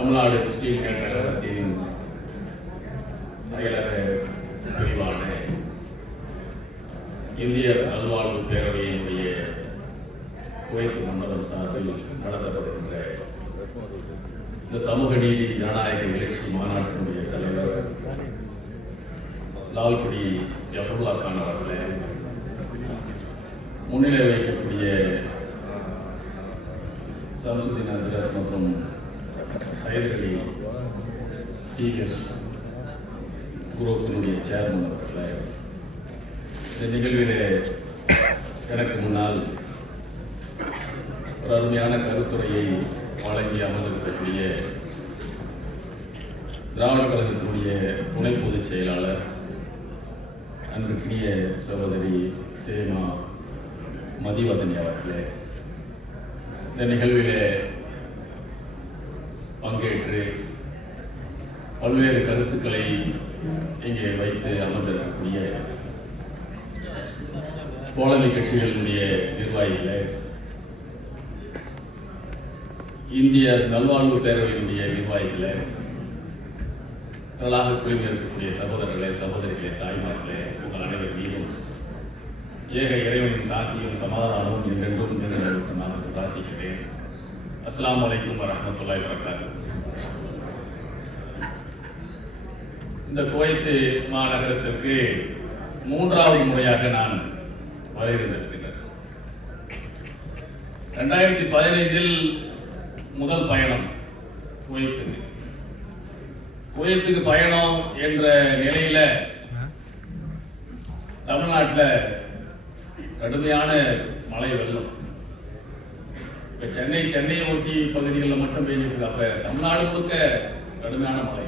தமிழ்நாடு முஸ்லீம் முன்னேற்றக் கழகத்தின் அயலக பிரிவான இந்தியர் நல்வாழ்வு பேரவையினுடைய குவைத் மண்டலம் சார்பில் நடத்தப்படுகின்ற இந்த சமூக நீதி ஜனநாயக எழுச்சி மாநாட்டினுடைய தலைவர் லால்குடி ஜஃபருல்லா கான் அவர்களை முன்னிலை வைக்கக்கூடிய சம்சுதீன் ஹசரத் மற்றும் ஹைதரலி டிஎஸ் குரூப்பினுடைய சேர்மன் அவர்களை இந்த நிகழ்விலே எனக்கு முன்னால் ஒரு அருமையான கருத்துரையை வழங்கி அமர்ந்திருக்கக்கூடிய திராவிட கழகத்தினுடைய துணை பொதுச் செயலாளர் அன்பிற்கினிய சகோதரி சேமா மதிவதனி அவர்களே, இந்த நிகழ்விலே பங்கேற்று பல்வேறு கருத்துக்களை இங்கே வைத்து அமர்ந்திருக்கக்கூடிய தோழமை கட்சிகளினுடைய நிர்வாகிகளே, இந்திய நல்வாழ்வு பேரவையினுடைய நிர்வாகிகளே, திரளாக குழுமி இருக்கக்கூடிய சகோதரர்களே, சகோதரிகளே, தாய்மார்களே, உங்கள் அனைவர் மீதும் ஏக இறைவனின் சாந்தியும் சமாதானமும் என்றென்றும் நிறைவேறும் நான் பிரார்த்திக்கிறேன். அஸ்ஸலாமு அலைக்கும் வரஹ்மத்துல்லாஹி வபரகாத்துஹு. இந்த குவைத் மாநகரத்திற்கு 3வது முறையாக நான் வருகின்றேன். 2015 முதல் பயணம் குவைத்துக்கு பயணம் என்ற நிலையில தமிழ்நாட்டில் கடுமையான மழை வெள்ளம். இப்ப சென்னையை ஒட்டி பகுதிகளில் மட்டும் பெய்ஞ்சிருக்கு. அப்ப தமிழ்நாடு முழுக்க கடுமையான மழை.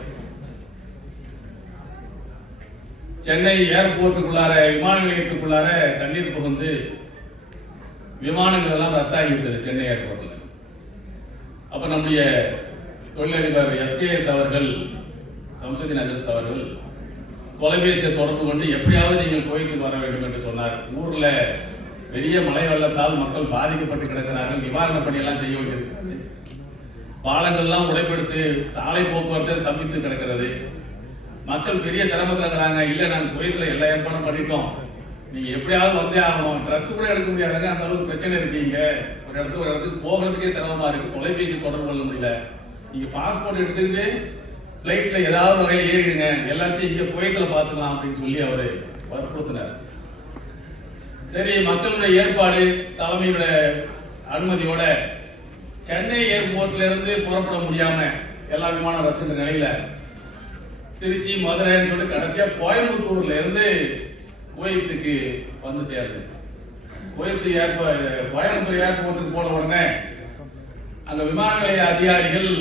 சென்னை ஏர்போர்ட்டுக்குள்ளார விமான நிலையத்துக்குள்ளார தண்ணீர் புகுந்து விமானங்கள் எல்லாம் ரத்தாகிவிட்டது சென்னை ஏர்போர்ட்ல. அப்ப நம்முடைய தொழிலதிபர் SKS அவர்கள், சம்சுதீன் ஹசரத் அவர்கள் தொலைபேசியில் தொடர்பு கொண்டு எப்படியாவது நீங்கள் குவைத்துக்கு வர வேண்டும் என்று சொன்னார். ஊர்ல பெரிய மழை வெள்ளத்தால் மக்கள் பாதிக்கப்பட்டு கிடக்கிறார்கள், நிவாரண பணியெல்லாம் செய்ய வேண்டியிருக்கிறது, பாலங்கள்லாம் உடைப்படுத்தி சாலை போக்குவரத்தை ஸ்தம்பித்து கிடக்கிறது, மக்கள் பெரிய சிரமத்தில் இருக்கிறாங்க. இல்லை, நாங்கள் குவைத்தில் எல்லா ஏற்பாடும் பண்ணிட்டோம், நீங்க எப்படியாவது வந்தே ஆகணும், ட்ரெஸ் கூட எடுக்க முடியாதுங்க, அந்த அளவுக்கு பிரச்சனை இருக்கீங்க, ஒரு இடத்துக்கு போகிறதுக்கே சிரமமா இருக்கு, தொலைபேசி தொடர்பு கொள்ள முடியல, நீங்க பாஸ்போர்ட் எடுத்துக்கிட்டு பிளைட்ல ஏதாவது வகையில் ஏறிடுங்க, எல்லாத்தையும் இங்க குவைத்துல பார்த்துக்கலாம் அப்படின்னு சொல்லி அவரு வற்புறுத்தினார். சரி, மக்களுடைய ஏற்பாடு தலைமையோட அனுமதியோட சென்னை ஏர்போர்ட்ல இருந்து புறப்பட முடியாம எல்லா விமானம் ரத்துன்ற நிலையில திருச்சி, மதுரைன்னு சொல்லி கடைசியா கோயம்புத்தூர்ல இருந்து குவைத்துக்கு வந்து சேருது. கோயம்புத்தூர் ஏர்போர்ட்டுக்கு போன உடனே அந்த விமான நிலைய அதிகாரிகள்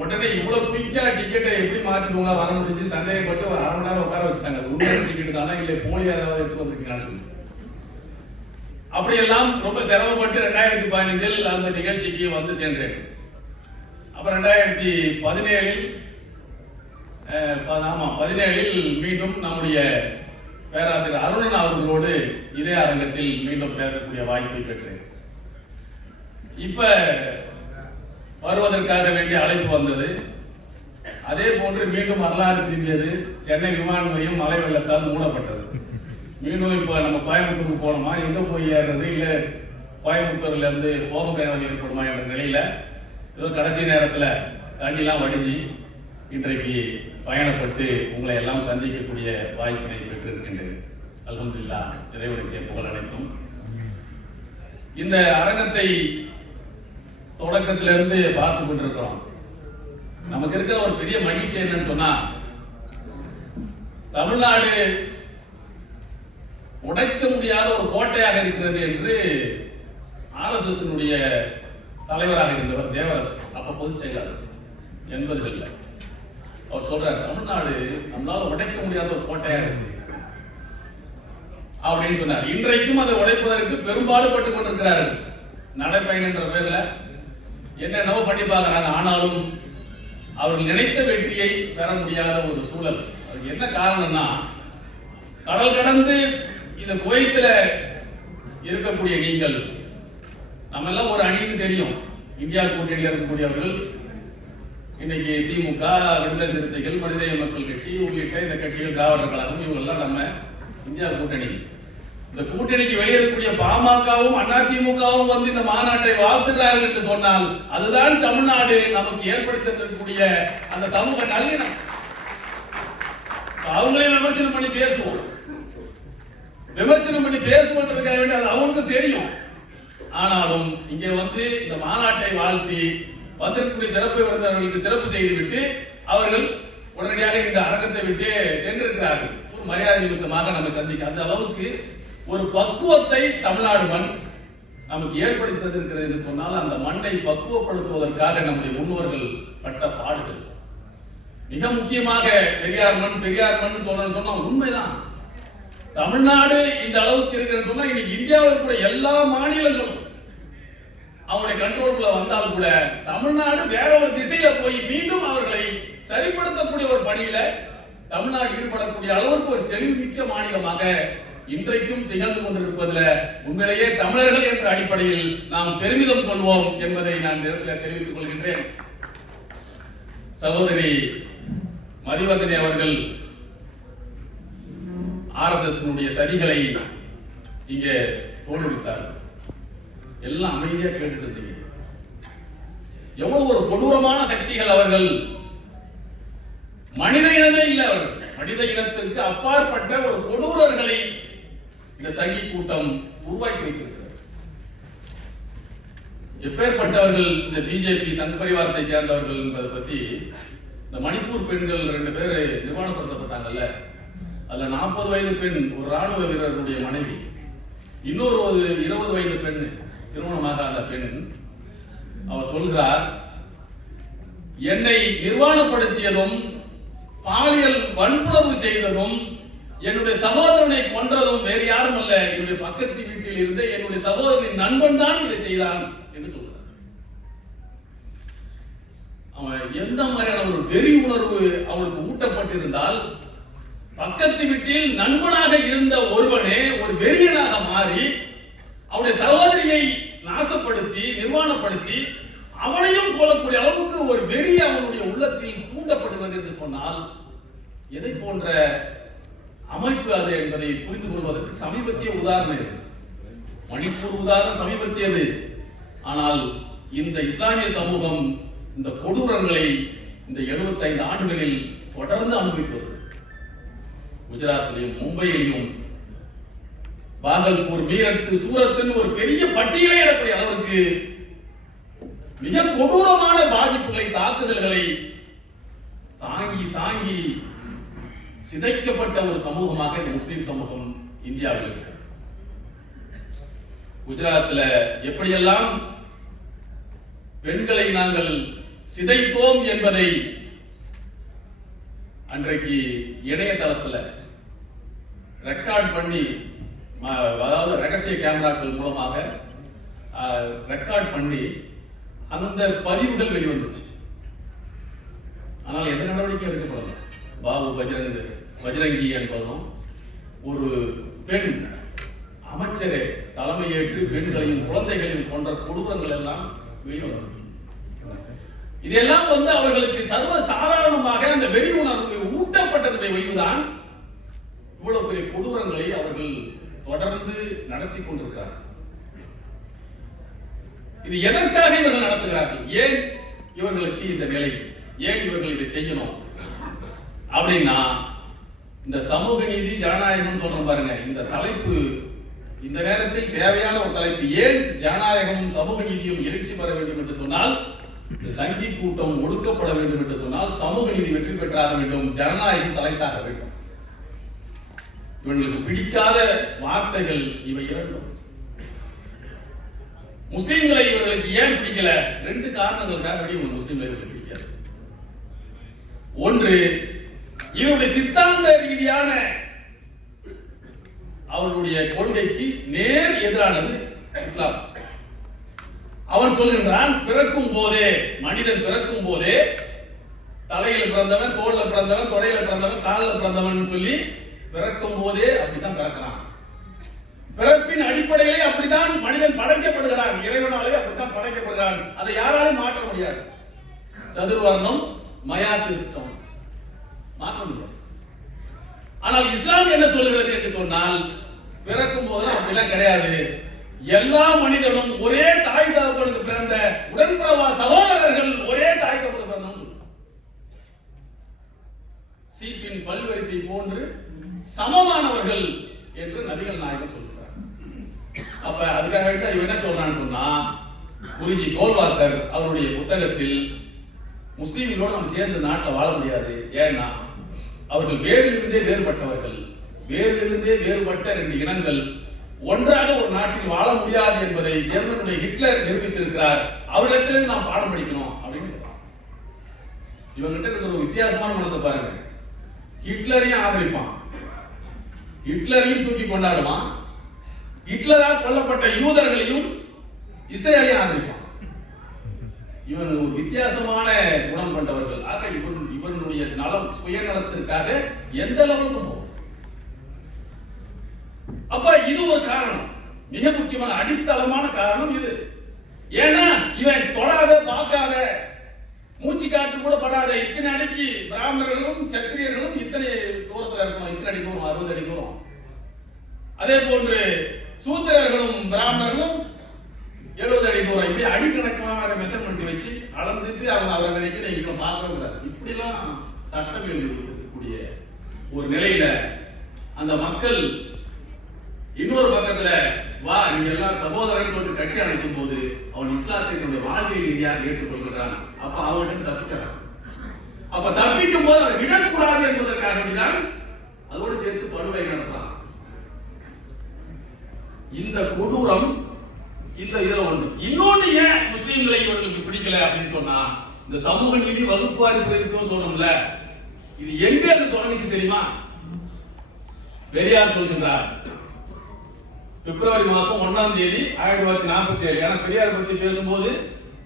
உடனே இவ்வளவு குயிக்கா டிக்கெட்டை எப்படி மாத்திடுவாங்க வர முடிஞ்சு சந்தேகப்பட்டு ஒரு 1/2 மணி நேரம் உட்கார வச்சுட்டாங்க. உண்மையான டிக்கெட் தானே இல்லை போலி ஏதாவது எடுத்து வந்திருக்கீங்கன்னு சொல்லி அப்படியெல்லாம் ரொம்ப சிரமப்பட்டு 2015 அந்த நிகழ்ச்சிக்கு வந்து சென்றேன். அப்புறம் 2017 மீண்டும் நம்முடைய பேராசிரியர் அருணன் அவர்களோடு இதே அரங்கத்தில் மீண்டும் பேசக்கூடிய வாய்ப்பை பெற்றேன். இப்ப வருவதற்காக வேண்டிய அழைப்பு வந்தது. அதே போன்று மீண்டும் வரலாறு திரும்பியது. சென்னை விமான நிலையம் மழை வெள்ளத்தால் மூடப்பட்டது. மீண்டும் இப்ப நம்ம கோயம்புத்தூருக்கு போனோமா, எங்க போய் ஏறுறது, இல்ல கோயம்புத்தூர்ல இருந்து போக வேண்டிய ஏற்படுமா என்ற நிலையில ஏதோ கடைசி நேரத்துல தண்ணிலாம் வடிஞ்சு இன்றைக்கு பயணப்பட்டு உங்களை எல்லாம் சந்திக்கக்கூடிய வாய்ப்பினை பெற்றிருக்கின்றேன். அல்ஹம்துலில்லாஹ், இறைவனுக்கு புகழ் அனைத்தும். இந்த அரங்கத்தை தொடக்கத்திலிருந்து பார்த்து கொண்டிருக்கிறோம். நமக்கு இருக்கிற ஒரு பெரிய மகிழ்ச்சி என்னன்னு சொன்னா, தமிழ்நாடு உடைக்க முடியாத ஒரு கோட்டையாக இருக்கிறது என்று RSS தலைவராக இருந்தவர் தேவராஸ், அப்ப பொதுச் செயலாளர் 80களில் அவர் சொல்றார், தமிழ்நாடு நம்மளால உடைக்க முடியாத ஒரு கோட்டையாக இருக்கு அப்படின்னு சொன்னார். இன்றைக்கும் அதை உடைப்பதற்கு பெரும்பாடுபட்டு கொண்டிருக்கிறார்கள். நடைப்பயணம் என்ற பேர்ல என்னென்னவோ பண்ணி பார்க்கிறாங்க. ஆனாலும் அவர்கள் நினைத்த வெற்றியை பெற முடியாத ஒரு சூழல். அதுக்கு என்ன காரணம்னா, கடல் கடந்து இந்த குவைத்துல இருக்கக்கூடிய நீங்கள் நம்ம எல்லாம் ஒரு அணின்னு தெரியும். இந்தியா கூட்டணியில் இருக்கக்கூடியவர்கள் இன்னைக்கு திமுக, விடுதலை சிறுத்தைகள், மனிதநேய மக்கள் கட்சி உள்ளிட்ட இந்த கட்சிகள், திராவிடர் கழகம், இவங்கெல்லாம் நம்ம இந்தியா கூட்டணி. இந்த கூட்டணிக்கு வெளியேறக்கூடிய பாமகவும் அதிமுகவும் வந்து இந்த மாநாட்டை வாழ்த்துகிறார்கள் என்று சொன்னால் அதுதான் தமிழ்நாடு நமக்கு ஏற்படுத்தக்கூடிய அந்த சமூக நல்லிணம். அவங்களையும் விமர்சனம் பண்ணி பேசுவோம், பேசுவதற்காக வேண்டிய அது அவங்களுக்கும் தெரியும். ஆனாலும் இங்கே வந்து இந்த மாநாட்டை வாழ்த்தி வந்திருக்கக்கூடிய சிறப்பு விருந்தினர்களுக்கு சிறப்பு செய்துவிட்டு அவர்கள் உடனடியாக இந்த அரங்கத்தை விட்டு சென்றிருக்கிறார்கள். ஒரு மரியாதை நிமித்தமாக நம்ம சந்திக்க அந்த அளவுக்கு ஒரு பக்குவத்தை தமிழ்நாடு மண் நமக்கு ஏற்படுத்தி இருக்கிறது என்று சொன்னால் அந்த மண்ணை பக்குவப்படுத்துவதற்காக நம்முடைய முன்னோர்கள் பட்ட பாடுகள் மிக முக்கியமாக பெரியார் மண் சொன்னா உண்மைதான். தமிழ்நாடு இந்த அளவுக்கு இருக்கிறது சொன்னா இன்னைக்கு இந்தியாவில் கூட எல்லா மாநிலங்களும் அவங்களுடைய கண்ட்ரோலுக்குள்ள வந்தால் கூட தமிழ்நாடு வேற ஒரு திசையில போய் மீண்டும் அவர்களை சரிப்படுத்தக்கூடிய ஒரு பணியில தமிழ்நாடு ஈடுபடக்கூடிய அளவுக்கு ஒரு தெளிவுமிக்க மாநிலமாக இன்றைக்கும் திகழ்ந்து கொண்டிருப்பதில் உண்மையிலேயே தமிழர்கள் என்ற அடிப்படையில் நாம் பெருமிதம் கொள்வோம் என்பதை நான் நேரத்தில் தெரிவித்துக் கொள்கின்றேன். சகோதரி மதிவதனி அவர்கள் RSS சதிகளை இங்கே தோல்வித்தார்கள். எல்லாம் அமைதியா கேட்டுட்டு இருந்தீங்க. எவ்வளவு ஒரு கொடூரமான சக்திகள் அவர்கள். மனித இனமே இல்லை அவர்கள். மனித இனத்திற்கு அப்பாற்பட்ட ஒரு கொடூரர்களை இந்த சங்கி கூட்டம் உருவாக்கி வைத்திருக்கிறது. எப்பேற்பட்டவர்கள் இந்த பிஜேபி சங் பரிவாரத்தை சேர்ந்தவர்கள் என்பதை பத்தி இந்த மணிப்பூர் பெண்கள் 2 பேர் நிர்வாணப்படுத்தப்பட்டாங்கல்ல, அதுல 40 வயது பெண் ஒரு ராணுவ வீரருடைய மனைவி, இன்னொரு 20 வயது பெண் திருமணமாகாத பெண். அவர் சொல்கிறார், என்னை நிர்வாணப்படுத்தியதும் பாலியல் வன்புணர்வு செய்ததும் என்னுடைய சகோதரனை கொன்றதும் வேறு யாரும் அல்ல, என்னுடைய பக்கத்து வீட்டில் இருந்த என்னுடைய சகோதரனின் நண்பன் தான் இதை செய்தான் என்று சொல்றார். அவன் எந்த மாதிரியான ஒரு வெறி உணர்வு அவனுக்கு ஊட்டப்பட்டிருந்தால், பக்கத்து வீட்டில் நண்பனாக இருந்த ஒருவனே ஒரு வெறியனாக மாறி அவனுடைய சகோதரியை நாசப்படுத்தி நிர்வாணப்படுத்தி அவனையும் கொல்லக்கூடிய அளவுக்கு ஒரு வெறி அவனுடைய உள்ளத்தில் தூண்டப்படுகிறது என்று சொன்னால் எதை போன்ற அமைப்பு அது என்பதை புரிந்து கொள்வதற்கு சமீபத்திய உதாரணம் இது. மணிப்பூர் உதாரணம் சமீபத்தியது. ஆனால் இந்த இஸ்லாமிய சமூகம் இந்த கொடூரங்களை இந்த 75 ஆண்டுகளில் தொடர்ந்து அனுபவித்தது. குஜராத்திலையும் மும்பையிலையும் பாகல்பூர், மீரட், சூரத் ஒரு பெரிய பட்டியலே இடக்கூடிய அளவுக்கு மிக கொடூரமான பாதிப்புகளை, தாக்குதல்களை தாங்கி சிதைக்கப்பட்ட ஒரு சமூகமாக இந்த முஸ்லிம் சமூகம் இந்தியாவில் இருக்கிறது. குஜராத்தில் எப்படியெல்லாம் பெண்களை நாங்கள் சிதைத்தோம் என்பதை அன்றைக்கு இணையதளத்தில் ரெக்கார்ட் பண்ணி, அதாவது ரகசிய கேமராக்கள் மூலமாக ரெக்கார்ட் பண்ணி அந்த பதிவுகள் வெளிவந்துச்சு. ஆனால் எந்த நடவடிக்கை எடுக்கப்படல. பாபு பஜ்ரங்கி என்பதும் ஒரு பெண் அமைச்சரே தலைமையேற்று பெண்களையும் குழந்தைகளையும் போன்ற கொடூரங்கள் எல்லாம் வெளிவந்தது. இதெல்லாம் அவர்களுக்கு சர்வ சாதாரணமாக அந்த வெறி உணர்வு ஊட்டப்பட்டதை விளைவுதான் இவ்வளவு பெரிய கொடூரங்களை அவர்கள் தொடர்ந்து நடத்தி கொண்டிருக்கிறார்கள். இது எதற்காக இவர்கள் நடத்துகிறார்கள்? ஏன் இவர்களுக்கு இந்த நிலை? ஏன் இவர்கள் இதை செய்யணும் அப்படின்னா, இந்த சமூக நீதி ஜனநாயகம் சொல்றோம் பாருங்க, இந்த தலைப்பு இந்த நேரத்தில் தேவையான ஒரு தலைப்பு. ஏன் ஜனநாயகமும் சமூக நீதியும் எழுச்சி பெற வேண்டும் என்று சொன்னால், இந்த சங்கி கூட்டம் ஒடுக்கப்பட வேண்டும் என்று சொன்னால் சமூக நீதி வெற்றி பெற்றாக வேண்டும், ஜனநாயகம் தலைத்தாக வேண்டும். இவர்களுக்கு பிடிக்காத வார்த்தைகள் இவை இரண்டும். முஸ்லிம்களை இவர்களுக்கு ஏன் பிடிக்கல? 2 காரணங்களுக்காக முஸ்லிம்களை இவர்களுக்கு பிடிக்காது. ஒன்று, இவருடைய சித்தாந்த ரீதியான அவர்களுடைய கொள்கைக்கு நேர் எதிரானது இஸ்லாம். அவன் சொல்கின்றான், பிறக்கும் போதே மனிதன் பிறக்கும் போதே தலையில் பிறந்தவன், தோல்ல பிறந்தவன், தொடையில பிறந்தவன், காலில் பிறந்தவன் சொல்லி பிறக்கும் போதே அப்படித்தான் பிறக்கிறான். பிறப்பின் அடிப்படையிலே அப்படித்தான் மனிதன் படைக்கப்படுகிறான். இறைவனாலே அப்படித்தான் படைக்கப்படுகிறான். அதை யாராலும் மாற்ற முடியாது. சதுர்வர்ணம் மயா சிஸ்டம் மாற்ற முடியாது. ஆனால் இஸ்லாம் என்ன சொல்கிறது என்று சொன்னால், பிறக்கும் போது அப்படிலாம் கிடையாது. எல்லா மனிதனும் ஒரே தாய் தகப்பனுக்கு பிறந்த உடன்பிறவா சகோதரர்கள், ஒரே தாய் தகப்பனுக்கு பிறந்தவங்க. சீப்பின் பல்வரிசை போன்று சமமானவர்கள் என்று நபிகள் நாயகம் சொல்கிறார். அப்ப அதுக்காக இவன் என்ன சொல்றான்னு சொன்னா, குருஜி கோல்வாக்கர் அவருடைய புத்தகத்தில் முஸ்லீம்களோடு நம்ம சேர்ந்து நாட்டில் வாழ முடியாது. ஏன்னா அவர்கள் வேரிலிருந்தே வேறுபட்டவர்கள், வேரிலிருந்தே வேறுபட்ட 2 இனங்கள் ஒன்றாக ஒரு நாட்டில் வாழ முடியாது என்பதை ஜெர்மனுடைய ஹிட்லர் நிரூபித்திருக்கிறார். அவரிடத்திலிருந்து நாம் பாடம் படிக்கணும் அப்படின்னு சொல்றாங்க. இவங்கிட்ட இருக்கிற ஒரு வித்தியாசமான மனத்தை பாருங்க. ஹிட்லரையும் ஆதரிப்பான், ஹிட்லரையும் தூக்கி கொண்டாடுவான், ஹிட்லரால் கொல்லப்பட்ட யூதர்களையும் இஸ்ரேலையும் ஆதரிப்பான். இவன் ஒரு வித்தியாசமான குணம் கொண்டவர்கள். ஆக இவனுடைய நலம், சுயநலத்திற்காக எந்த லெவலுக்கு போகும். அப்ப இது ஒரு காரணம், மிக முக்கியமான அடித்தளமான காரணம் இது. ஏன்னா இவன் தொடாத, பார்க்காத, மூச்சு காற்று கூட படாத இத்தனை அடிக்கு பிராமணர்களும் சத்திரியர்களும் இத்தனை தூரத்தில் இருக்கணும். இத்தனை அடி தூரம், 60 அடி தூரம். அதே போன்று சூத்திரர்களும் பிராமணர்களும் 70 அடி தூரம். இப்படி அடிக்கணக்கான மெஷர்மெண்ட் வச்சு அளந்துட்டு அவங்க நினைக்கிற இங்க பார்க்கவே கூடாது. இப்படிலாம் சட்டம் இருக்கக்கூடிய ஒரு நிலையில அந்த மக்கள் இன்னொரு பக்கத்துல வா நீங்க எல்லாம் சகோதரன் சொல்லிட்டு கட்டி அணைக்கும் போது அவன் இஸ்லாத்தை தன்னுடைய வாழ்வியல் ரீதியாக ஏற்றுக்கொள்கிறான். அப்ப அவன்கிட்ட தப்பிச்சான். அப்ப தப்பிக்கும் போது அதை விடக்கூடாது என்பதற்காக தான் அதோடு சேர்த்து படுகொலை நடத்தான். இந்த கொடூரம் இதுல ஒன்று. இன்னொன்னு ஏன் முஸ்லீம்களை இவர்களுக்கு பிடிக்கல அப்படின்னு சொன்னா, இந்த சமூக நீதி வகுப்பாரி பிரிவுக்கும் சொல்றோம்ல, இது எங்க இருந்து தொடங்கிச்சு தெரியுமா? பெரியார் சொல்கின்றார், பிப்ரவரி மாசம் 1ஆம் தேதி 1947. ஏன்னா பெரியார் பத்தி பேசும்போது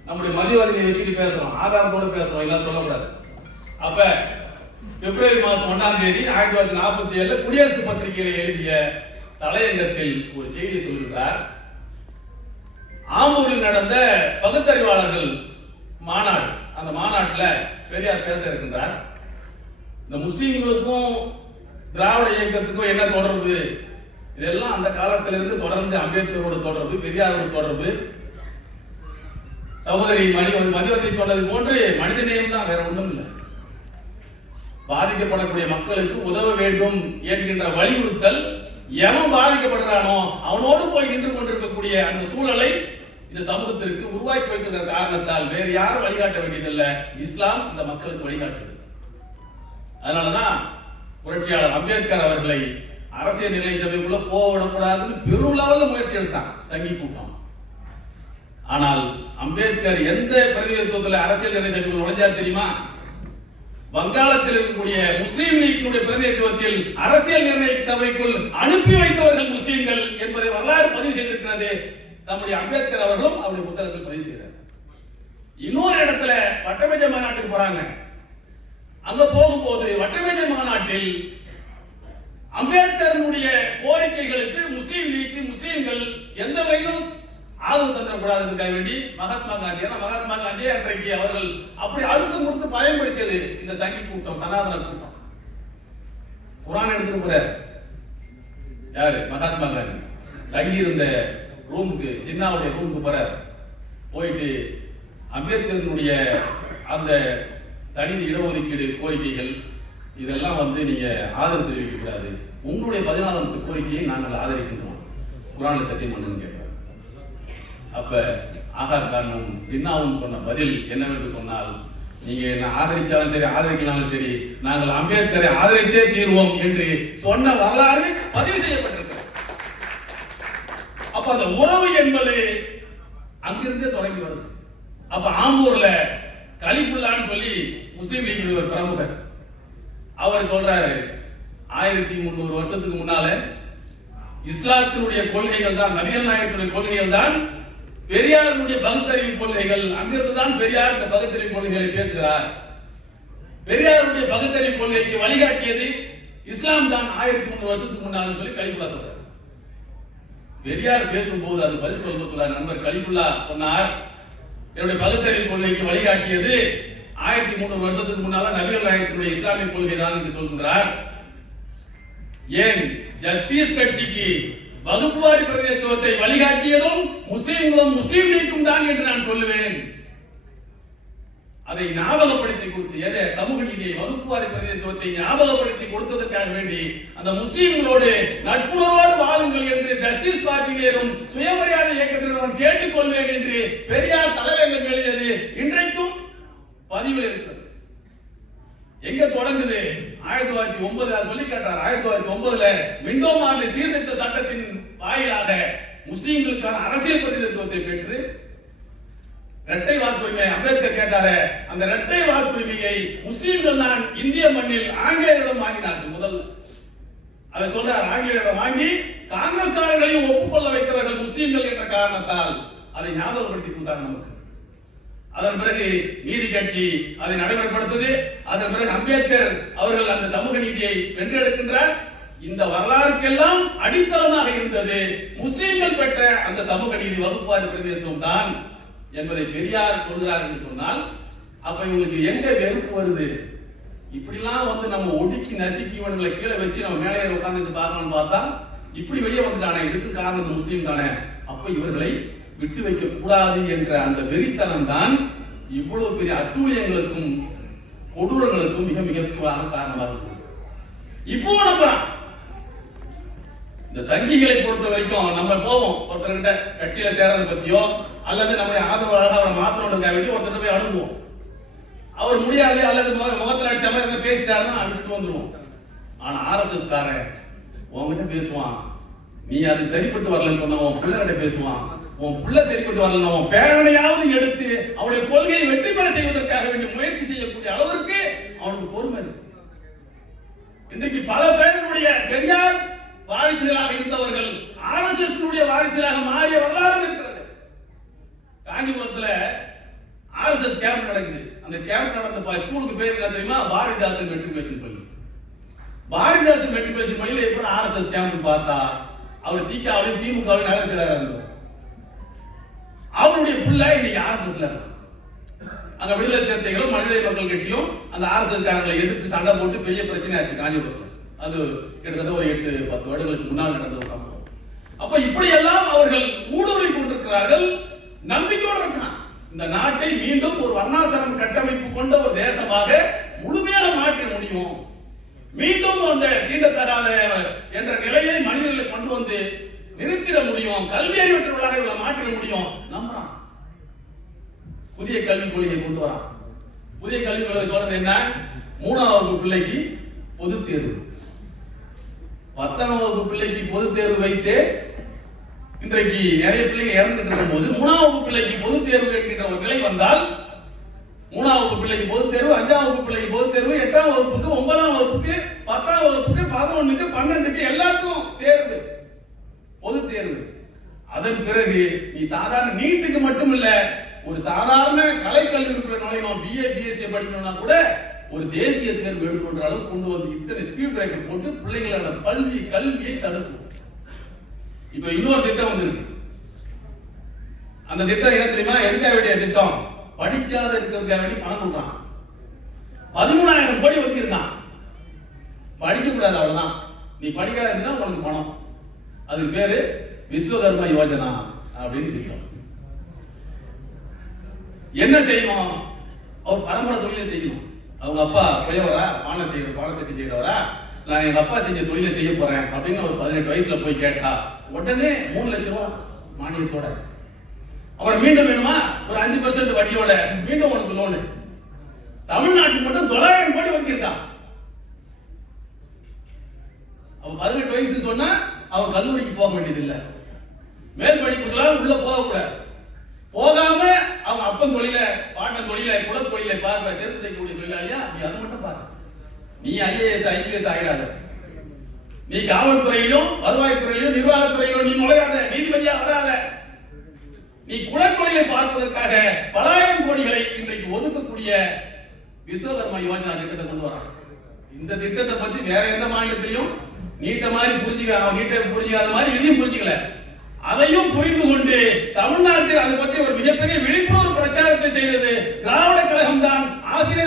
நம்முடைய மதிவதனையை வச்சுட்டு பேசுறோம், ஆதாரத்தோட பேசுறோம், எல்லாம் சொல்லக்கூடாது. அப்ப பிப்ரவரி மாசம் 1ஆம் தேதி 1947 குடியரசு பத்திரிகையில் எழுதிய தலையங்கத்தில் ஒரு செய்தி சொல்கிறார். ஆம்பூரில் நடந்த பகுத்தறிவாளர்கள் மாநாடு, அந்த மாநாட்டில் பெரியார் பேச இருக்கின்றார். இந்த முஸ்லீம்களுக்கும் திராவிட இயக்கத்துக்கும் என்ன தொடர்பு? இதெல்லாம் அந்த காலத்திலிருந்து தொடர்ந்து அம்பேத்கரோட தொடர்பு, பெரியாரோட தொடர்பு. சகோதரி மதிவதனை சொன்னது போன்று மனிதநேயம் தான், வேற ஒன்றும் இல்லை. பாதிக்கப்படக்கூடிய மக்களுக்கு உதவ வேண்டும் என்கின்ற வலியுறுத்தல், எவன் பாதிக்கப்படுகிறானோ அவனோடு போய் நின்று கொண்டிருக்கக்கூடிய அந்த சூழலை இந்த சமூகத்திற்கு உருவாக்கி வைக்கின்ற காரணத்தால் வேறு யாரும் வழிகாட்ட வேண்டியதில்லை, இஸ்லாம் இந்த மக்களுக்கு வழிகாட்டுது. அதனாலதான் புரட்சியாளர் அம்பேத்கர் அவர்களை அரசியல் நிலை சபைக்குள்ள போகக்கூடாதுன்னு பெரும் லெவல்ல முயற்சி எடுத்தான் சங்கி கூட்டம். ஆனால் அம்பேத்கர் எந்த பிரதிநிதித்துவத்தில் அரசியல் நிலை சபைக்குள் நுழைஞ்சார் தெரியுமா? வங்காளத்தில் இருக்கக்கூடிய முஸ்லீம் லீக்கினுடைய பிரதிநிதித்துவத்தில் அரசியல் நிர்ணய சபைக்குள் அனுப்பி வைத்தவர்கள் முஸ்லீம்கள் என்பதை வரலாறு பதிவு செய்திருக்கிறது. நம்முடைய அம்பேத்கர் அவர்களும் அவருடைய புத்தகத்தில் பதிவு செய்தார். இன்னொரு இடத்துல வட்டமேஜை மாநாட்டுக்கு போறாங்க. அங்க போகும்போது வட்டமேஜை மாநாட்டில் அம்பேத்கருடைய கோரிக்கைகளுக்கு முஸ்லீம் லீக், முஸ்லீம்கள் எந்த வகையிலும் ஆதரவு தந்துடக்கூடாதுக்காக வேண்டி மகாத்மா காந்தி, மகாத்மா காந்தி அன்றைக்கு அவர்கள் அப்படி அழுத்தம் கொடுத்து பயன்படுத்தியது இந்த சங்கி கூட்டம், சனாதன கூட்டம். குர்ஆன் எடுத்துட்டு போறார் யாரு? மகாத்மா காந்தி. தங்கி இருந்த ரூமுக்கு, ஜின்னாவுடைய ரூமுக்கு போறார். போயிட்டு அம்பேத்கருடைய அந்த தனி இடஒதுக்கீடு கோரிக்கைகள் இதெல்லாம் நீங்க ஆதரவு தெரிவிக்க கூடாது, உங்களுடைய 14 அம்ச கோரிக்கையை நாங்கள் ஆதரிக்கின்றோம், குர்ஆன்ல சத்தியம் பண்ணுங்க கேட்கிறார். அப்ப ஆகா கானும் ஜின்னாவும் சொன்ன பதில் என்னவென்று சொன்னால், நீங்க என்ன ஆதரிச்சாலும் சரி ஆதரிக்கலாலும் சரி, நாங்கள் அம்பேத்கரை ஆதரித்தே தீர்வோம் என்று சொன்ன வரலாறு பதிவு செய்யப்பட்டிருக்கிறது. அப்ப அந்த உறவு என்பது அங்கிருந்தே தொடங்கி வருது. அப்ப ஆம்பூர்ல கலிஃபுல்லான்னு சொல்லி முஸ்லீம் லீக் ஒரு பிரமுகர், அவர் சொல்றாரு, 1300 வருஷத்துக்கு முன்னால இஸ்லாத்தினுடைய கொள்கைகள் தான், நபிகள் நாயகத்தினுடைய கொள்கைகள் தான் பெரியாருடைய பகுத்தறிவு கொள்கைகள். அங்கிருந்து தான் பெரியார் இந்த பகுத்தறிவு கொள்கைகளை பேசுகிறார். பெரியாருடைய பகுத்தறிவு கொள்கைக்கு வழிகாட்டியது இஸ்லாம் தான் 1300 வருஷத்துக்கு முன்னால சொல்லி கலிஃபுல்லா சொல்றார். பெரியார் பேசும்போது அது பதில் சொல்ல நண்பர் கலிஃபுல்லா சொன்னார், என்னுடைய பகுத்தறிவு கொள்கைக்கு வழிகாட்டியது 1300 வருஷத்துக்கு முன்னால நபிகள் நாயகத்தினுடைய இஸ்லாமிய கொள்கை தான் என்று சொல்கின்றார். ஏன் ஜஸ்டிஸ் கட்சிக்கு வகுப்புவாரி பிரதிநிதித்துவத்தை வழிகாட்டியதும் முஸ்லிம்களும் முஸ்லிம் லீக்கும் தான் என்று நான் சொல்லுவேன். அதை ஞாபகப்படுத்தி கொடுத்து சமூக நீதியை வகுப்புவாரி பிரதிநிதித்துவத்தை ஞாபகப்படுத்தி கொடுத்ததற்காக வேண்டி அந்த முஸ்லிம்களோடு நட்புணர்வோடு வாழுங்கள் என்று ஜஸ்டிஸ் பார்ட்டியிலும் சுயமரியாதை இயக்கத்திலும் கேட்டுக்கொள்வேன் என்று பெரியார் தலைவர்கள் எழுதியது இன்றைக்கும் பதிவில் இருக்கிறது. எங்க தொடங்குது? 1909 சொல்லி காட்டார். 1909 விண்டோ மார்லி சீர்திருத்த சட்டத்தின் வாயிலாக முஸ்லிம்களுக்கான அரசியல் பிரதிநிதித்துவத்தை பெற்று இரட்டை வாக்குரிமை அம்பேத்கர் கேட்டாரு. அந்த இரட்டை வாக்குரிமையை முஸ்லிம்கள் தான் இந்திய மண்ணில் ஆங்கிலேயரிடம் வாங்கினார்கள். முதல் அதை சொல்றார். ஆங்கிலேயரிடம் வாங்கி காங்கிரஸ்காரர்களையும் ஒப்புக்கொள்ள வைத்தவர்கள் முஸ்லிம்கள் என்ற காரணத்தால் அதை ஞாபகப்படுத்தி கொடுத்தார் நமக்கு. அதன் பிறகு நீதி கட்சி அதை நடைமுறைப்படுத்தது. அதன் பிறகு அம்பேத்கர் அவர்கள் அந்த சமூக நீதியை வென்றெடுக்கின்றார். இந்த வரலாறுக்கெல்லாம் அடித்தளமாக இருந்தது முஸ்லிம்கள் பெற்ற அந்த சமூக நீதி வகுப்புவாரி பிரதிநிதித்துவம் தான் என்பதை பெரியார் சொல்கிறார் என்று சொன்னால், அப்ப இவங்களுக்கு எங்க வெறுப்பு வருது? இப்படிலாம் நம்ம ஒடுக்கி நசுக்கி இவங்களை கீழே வச்சு நம்ம மேலே உட்கார்ந்துட்டு பார்க்கணும்னு பார்த்தா இப்படி வெளியே வந்துட்டானே, இதுக்கு காரணம் முஸ்லீம் தானே, அப்ப இவர்களை விட்டு வைக்க கூடாது என்ற அந்த வெறித்தனம் தான் இவ்வளவு பெரிய அட்டூழியங்களுக்கும் கொடூரங்களுக்கும் மிக மிக முக்கியமான காரணமாக இருக்கு. இப்போ நம்புறான். இந்த சங்கிகளை பொறுத்த வரைக்கும் நம்ம போவோம் ஒருத்தர்கிட்ட கட்சியில சேரதை பத்தியோ அல்லது நம்முடைய ஆதரவாளராக அவரை மாற்றணுன்றதுக்காக வேண்டி ஒருத்தர் போய் அணுகுவோம். அவர் முடியாது அல்லது முகத்தில் அடிச்ச மாதிரி பேசிட்டாருன்னா அனுப்பிட்டு வந்துருவோம். ஆனா ஆர்எஸ்எஸ் காரன் உன்கிட்ட பேசுவான், நீ அதுக்கு சரிப்பட்டு வரலன்னு சொன்ன உன் பிள்ளைகிட்ட பேசுவான், உன் பிள்ளை சரிப்பட்டு வரலன்னா உன் பேரனையாவது எடுத்து அவருடைய கொள்கையை வெற்றி பெற செய்வதற்காக வேண்டிய முயற்சி செய்யக்கூடிய அளவிற்கு அவனுக்கு பொறுமை இருக்கு. இன்றைக்கு பல பேருடைய பெரியார் வாரிசுகளாக இருந்தவர்கள் ஆர்எஸ்எஸ் வாரிசுகளாக மாறிய வரலாறு இருக்கிறது. காஞ்சிபுரத்துல ஆர்எஸ்எஸ் கேம்ப் நடக்குது. அந்த கேம்ப் நடந்த ஸ்கூலுக்கு பேர் என்ன தெரியுமா? பாரதிதாசன் மெட்ரிகுலேஷன் பள்ளி. பாரதிதாசன் மெட்ரிகுலேஷன் பள்ளியில எப்ப ஆர்எஸ்எஸ் கேம்ப் பார்த்தா அவர் திமுக நகர செயலாளர் இருந்தார். அவருடைய பிள்ளை இன்னைக்கு ஆர்எஸ்எஸ்ல இருக்காங்க. அங்க விடுதலை சிறுத்தைகளும் மனித மக்கள் கட்சியும் அந்த ஆர்எஸ்எஸ் காரங்களை எதிர்த்து சண்டை போட்டு பெரிய பிரச்சனை ஆச்சு காஞ்சிபுரத்தில். அது கிட்டத்தட்ட ஒரு 8-10 வருடங்களுக்கு முன்னால் நடந்த ஒரு சம்பவம். அப்ப இப்படி எல்லாம் அவர்கள் ஊடுருவி கொண்டிருக்கிறார்கள். நம்பிக்கையோடு இருக்கான். இந்த நாட்டை மீண்டும் ஒரு வர்ணாசிரம கட்டமைப்பு கொண்ட ஒரு தேசமாக முழுமையாக மாற்ற முடியும், மீண்டும் அந்த தீண்டத்தகாத என்ற நிலையை மனிதர்களை கொண்டு வந்து நிறுத்திட முடியும், கல்வி அறிவற்றவர்களாக இவர்களை மாற்றிட முடியும் நம்புறான். புதிய கல்விக் கொள்கையை கொண்டு வரான். புதிய கல்விக் கொள்கை சொல்றது என்ன? 3ஆம் வகுப்பு பிள்ளைக்கு பொது தேர்வு, 10ஆம் வகுப்பு பிள்ளைக்கு பொது தேர்வு வைத்து இன்றைக்கு நிறைய பிள்ளைங்க இறந்துட்டு இருக்கும் போது 3ஆம் வகுப்பு பிள்ளைக்கு பொது தேர்வு என்கின்ற ஒரு நிலை வந்தால் 3ஆம் வகுப்பு பிள்ளைக்கு பொது தேர்வு, 5ஆம் வகுப்பு பிள்ளைக்கு பொது தேர்வு, 8ஆம் வகுப்புக்கு, 9ஆம் வகுப்புக்கு, 10ஆம் வகுப்புக்கு, 11க்கு, 12க்கு எல்லாத்துக்கும் தேர்வு, பொது தேர்வு. அதன் பிறகு நீ சாதாரண நீட்டுக்கு மட்டும் இல்ல, ஒரு சாதாரண கலைக்கல்லூரிக்குள்ள நுழையணும், பிஏ பிஎஸ்சி படிக்கணும்னா கூட ஒரு தேசிய தேர்வு எழுதுன்ற அளவுக்கு கொண்டு வந்து இத்தனை ஸ்பீட் பிரேக்கர் போட்டு பிள்ளைகளோட கல்வியை தடுக்கும். இப்ப இன்னொரு திட்டம் வந்திருக்கு. அந்த திட்டம் என்ன தெரியுமா? எதுக்காக வேண்டிய திட்டம்? படிக்காத இருக்கிறதுக்காக வேண்டி பணம் கொடுக்குறான். 13,000 கோடி ஒதுக்கிருக்கான். படிக்க கூடாது, அவ்வளவுதான். நீ படிக்காத இருந்தா உனக்கு பணம். அதுக்கு பேரு விஸ்வகர்மா யோஜனா அப்படின்னு திட்டம். என்ன செய்யணும்? அவர் பரம்பரை தொழிலை செய்யணும். அவங்க அப்பா பெரியவரா, பானை சட்டி செய்யறவரா, நான் எங்க அப்பா செஞ்ச தொழிலை செய்ய போறேன் அப்படின்னு ஒரு 18 வயசுல போய் கேட்டா உடனே 3 லட்சம் ரூபாய் மானியத்தோட, அப்புறம் மீண்டும் வேணுமா ஒரு 5% வட்டியோட மீண்டும் உனக்கு லோனு. தமிழ்நாட்டுக்கு மட்டும் 9,000 கோடி ஒதுக்கியிருக்கான். அவன் 18 வயசுன்னு சொன்னா அவன் கல்லூரிக்கு போக வேண்டியது இல்லை, மேல் படிப்புக்கெல்லாம் உள்ள போகக்கூடாது. போகாம அவங்க அப்பன் தொழில, பாட்டன் தொழில, குல தொழிலை பார்க்க, செருப்பு தைக்கக்கூடிய தொழிலாளியா நீ அதை மட்டும் பாரு. நீ IAS IPS ஆகிடாத. நீ காவல்துறையிலும் வருவாய்த்துறையிலும் நிர்வாகத்துறையிலும் நீ நுழையாத, நீதிபதியா வராத. நீ குலத்தொழிலை பார்ப்பதற்காக பல ஆயிரம் கோடிகளை இன்றைக்கு ஒதுக்கக்கூடிய விஸ்வகர்மா யோஜனா திட்டத்தை கொண்டு வரான். இந்த திட்டத்தை பத்தி வேற எந்த மாநிலத்திலையும் நீட்ட மாதிரி புரிஞ்சுக்காத மாதிரி இதையும் புரிஞ்சுக்கல. அதையும் புரிந்து கொண்டு தமிழ்நாட்டில் அதை பற்றி ஒரு மிகப்பெரிய விழிப்புணர்வு பிரச்சாரத்தை செய்தது திராவிட கழகம் தான். ஆசிரியர்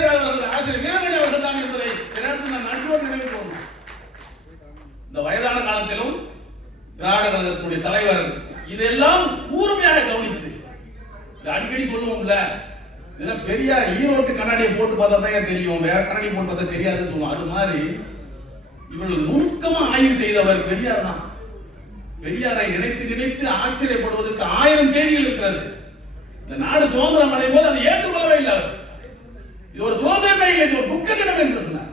அடிக்கடி சொல்லுவோம்ல, இதெல்லாம் பெரிய ஈரோட்டு கண்ணாடியை போட்டு பார்த்தா தான் தெரியும், வேற கண்ணாடி போட்டு பார்த்தா தெரியாதுன்னு சொல்லுவோம். அது மாதிரி இவர்கள் நுணுக்கமா ஆய்வு செய்தவர் பெரியார் தான். பெரியாரை நினைத்து நினைத்து ஆச்சரியப்படுவதற்கு 1000 செய்திகள் இருக்கிறது. இந்த நாடு சுதந்திரம் அடையும் போது அதை ஏற்றுக்கொள்ளவே இல்லை. அவர் இது ஒரு சுதந்திரமே இல்லை, இது ஒரு துக்க தினம் என்று சொன்னார்.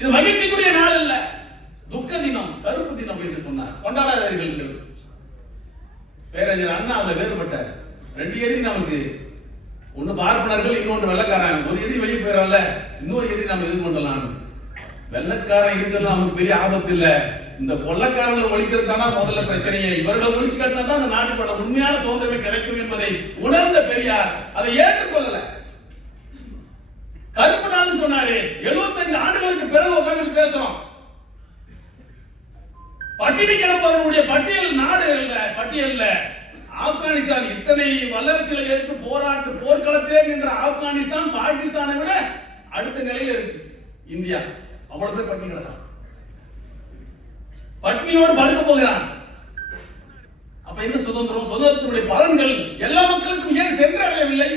இது மகிழ்ச்சிக்குரிய நாள் இல்ல, துக்க தினம், கருப்பு தினம் என்று சொன்னார். கொண்டாடாதீர்கள். பேரறிஞர் அண்ணா அதுல வேறுபட்டார். 2 எதிரி நமக்கு, ஒன்னு பார்ப்பனர்கள், இன்னொன்று வெள்ளக்காரன். ஒரு எதிரி வெளியே போயிடல, இன்னொரு எதிரி நம்ம எதிர்கொள்ளலாம். வெள்ளக்காரன் இருக்கிறது நமக்கு பெரிய ஆபத்து இல்ல, இந்த கொள்ளக்காரங்களை ஒழிக்கிறது தானா முதல்ல பிரச்சனையே. இவர்களை ஒழிச்சு கட்டினா தான் அந்த நாட்டுக்கான உண்மையான சுதந்திரமே கிடைக்கும் என்பதை உணர்ந்த பெரியார் அதை ஏற்றுக்கொள்ளல. கருப்பு நாள் சொன்னாரு. 75 ஆண்டுகளுக்கு பிறகு உட்கார்ந்து பேசுறோம். பட்டினி கிடப்பவர்களுடைய பட்டியல் நாடு இல்ல, பட்டியல்ல ஆப்கானிஸ்தான் இத்தனை வல்லரசுகளை எடுத்து போர்க்களத்தே நின்ற ஆப்கானிஸ்தான் பாகிஸ்தானை விட அடுத்த நிலையில இருக்கு இந்தியா. அவ்வளவு பேர் பட்டினி கிடக்கிறான், பட்டினியோடு படுக்க போகிறான். அப்ப என்ன சுதந்திரம்? சுதந்திரத்தினுடைய பலன்கள் எல்லா மக்களுக்கும் ஏன் சென்றடையவில்லை?